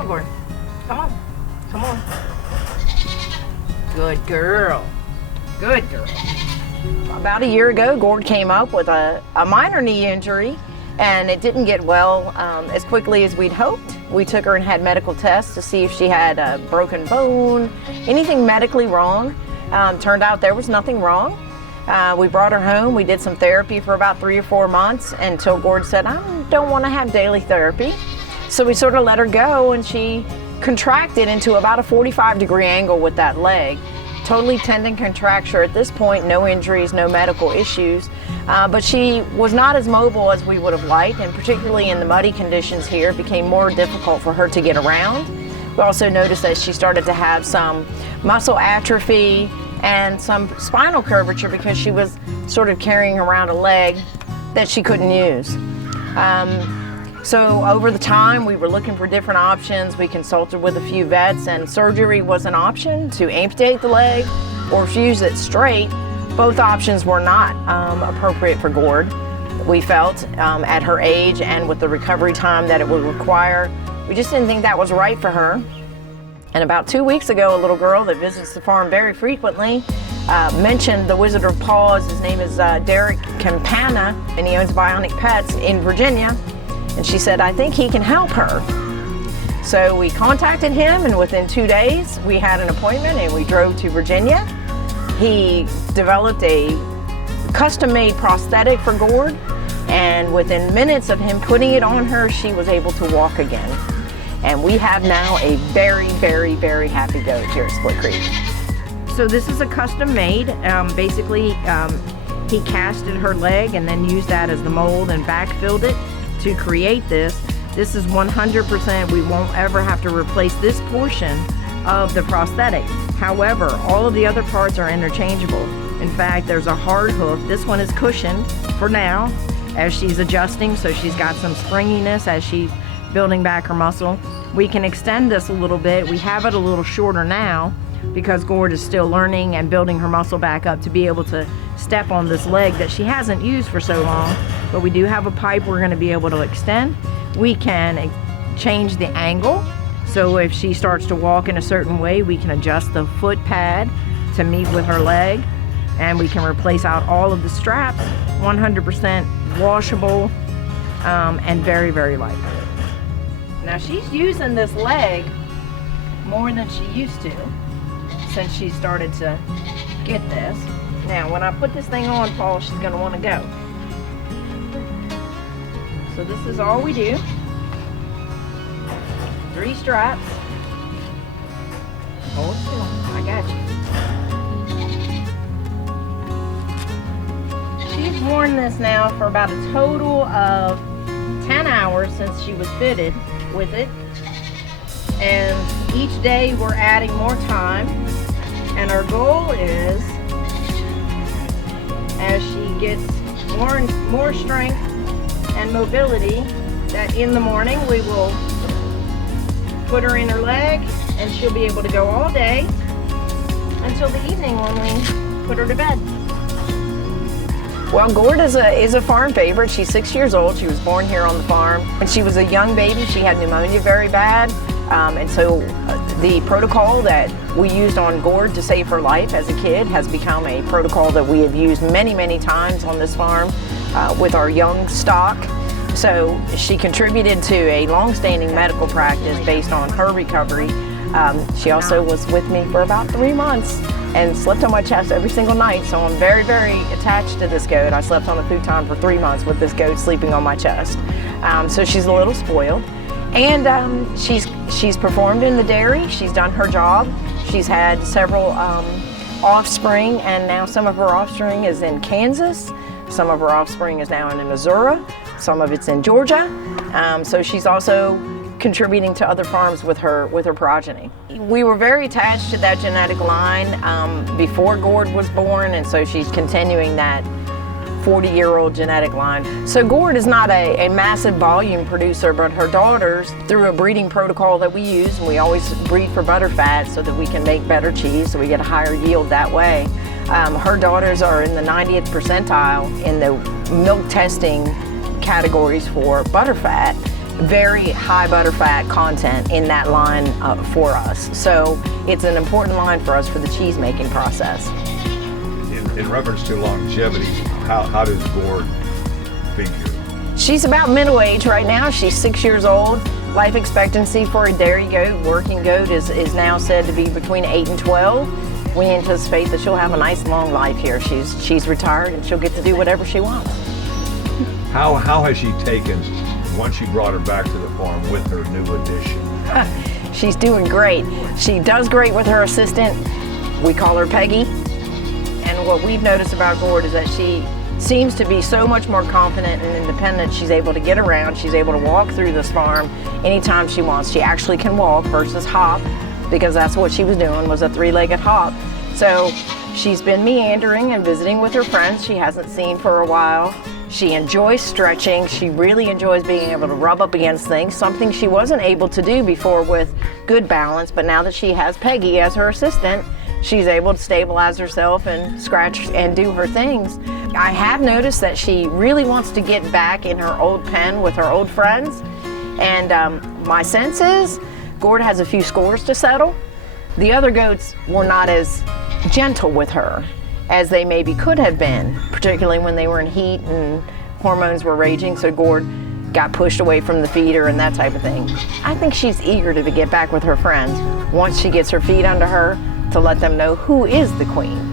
on, Gourd. Come on. Come on. Good girl. Good girl. About a year ago, Gourd came up with a minor knee injury, and it didn't get well as quickly as we'd hoped. We took her and had medical tests to see if she had a broken bone, anything medically wrong. Turned out there was nothing wrong. We brought her home. We did some therapy for about 3 or 4 months until Gourd said, I don't want to have daily therapy. So we sort of let her go, and she contracted into about a 45-degree angle with that leg. Totally tendon contracture at this point, no injuries, no medical issues, but she was not as mobile as we would have liked, and particularly in the muddy conditions here, it became more difficult for her to get around. We also noticed that she started to have some muscle atrophy and some spinal curvature because she was sort of carrying around a leg that she couldn't use. So over the time, we were looking for different options. We consulted with a few vets, and surgery was an option to amputate the leg or fuse it straight. Both options were not appropriate for Gourd. We felt at her age and with the recovery time that it would require, we just didn't think that was right for her. And about 2 weeks ago, a little girl that visits the farm very frequently mentioned the Wizard of Paws. His name is Derrick Campana, and he owns Bionic Pets in Virginia. And she said, I think he can help her. So we contacted him, and within 2 days, we had an appointment and we drove to Virginia. He developed a custom-made prosthetic for Gourd, and within minutes of him putting it on her, she was able to walk again. And we have now a very, very, very happy goat here at Split Creek. So this is a custom-made. Basically, he casted her leg and then used that as the mold and backfilled it to create this. This is 100%, we won't ever have to replace this portion of the prosthetic. However, all of the other parts are interchangeable. In fact, there's a hard hoof. This one is cushioned for now as she's adjusting, so she's got some springiness as she's building back her muscle. We can extend this a little bit. We have it a little shorter now because Gourd is still learning and building her muscle back up to be able to step on this leg that she hasn't used for so long. But we do have a pipe we're going to be able to extend. We can change the angle. So if she starts to walk in a certain way, we can adjust the foot pad to meet with her leg. And we can replace out all of the straps, 100% washable and very, very light. Now she's using this leg more than she used to since she started to get this. Now when I put this thing on, Paul, she's going to want to go. So this is all we do. 3 straps. Hold still, I got you. She's worn this now for about a total of 10 hours since she was fitted with it. And each day we're adding more time. And our goal is, as she gets more strength and mobility, that in the morning we will put her in her leg and she'll be able to go all day until the evening when we put her to bed. Well, Gourd is a farm favorite. She's 6 years old. She was born here on the farm. When she was a young baby, she had pneumonia very bad. And so the protocol that we used on Gourd to save her life as a kid has become a protocol that we have used many, many times on this farm with our young stock. So she contributed to a long-standing medical practice based on her recovery. She also was with me for about 3 months and slept on my chest every single night. So I'm very, very attached to this goat. I slept on a futon for 3 months with this goat sleeping on my chest. So she's a little spoiled. And she's performed in the dairy. She's done her job. She's had several offspring, and now some of her offspring is in Kansas. Some of her offspring is now in Missouri. Some of it's in Georgia. So she's also contributing to other farms with her progeny. We were very attached to that genetic line before Gourd was born, and so she's continuing that 40-year-old genetic line. So Gourd is not a massive volume producer, but her daughters, through a breeding protocol that we use, and we always breed for butter fat so that we can make better cheese, so we get a higher yield that way. Her daughters are in the 90th percentile in the milk testing categories for butter fat, very high butterfat content in that line for us. So it's an important line for us for the cheese making process. In reference to longevity, how does Gourd figure? She's about middle age right now. She's 6 years old. Life expectancy for a dairy goat, working goat, is now said to be between 8 and 12. We anticipate that she'll have a nice long life here. She's retired and she'll get to do whatever she wants. How has she taken once you brought her back to the farm with her new addition? She's doing great. She does great with her assistant. We call her Peggy. And what we've noticed about Gourd is that she seems to be so much more confident and independent. She's able to get around. She's able to walk through this farm anytime she wants. She actually can walk versus hop, because that's what she was doing, was a three-legged hop. So she's been meandering and visiting with her friends she hasn't seen for a while. She enjoys stretching. She really enjoys being able to rub up against things, something she wasn't able to do before with good balance, but now that she has Peggy as her assistant, she's able to stabilize herself and scratch and do her things. I have noticed that she really wants to get back in her old pen with her old friends, and my sense is Gourd has a few scores to settle. The other goats were not as gentle with her as they maybe could have been, particularly when they were in heat and hormones were raging, so Gourd got pushed away from the feeder and that type of thing. I think she's eager to get back with her friends once she gets her feet under her, to let them know who is the queen.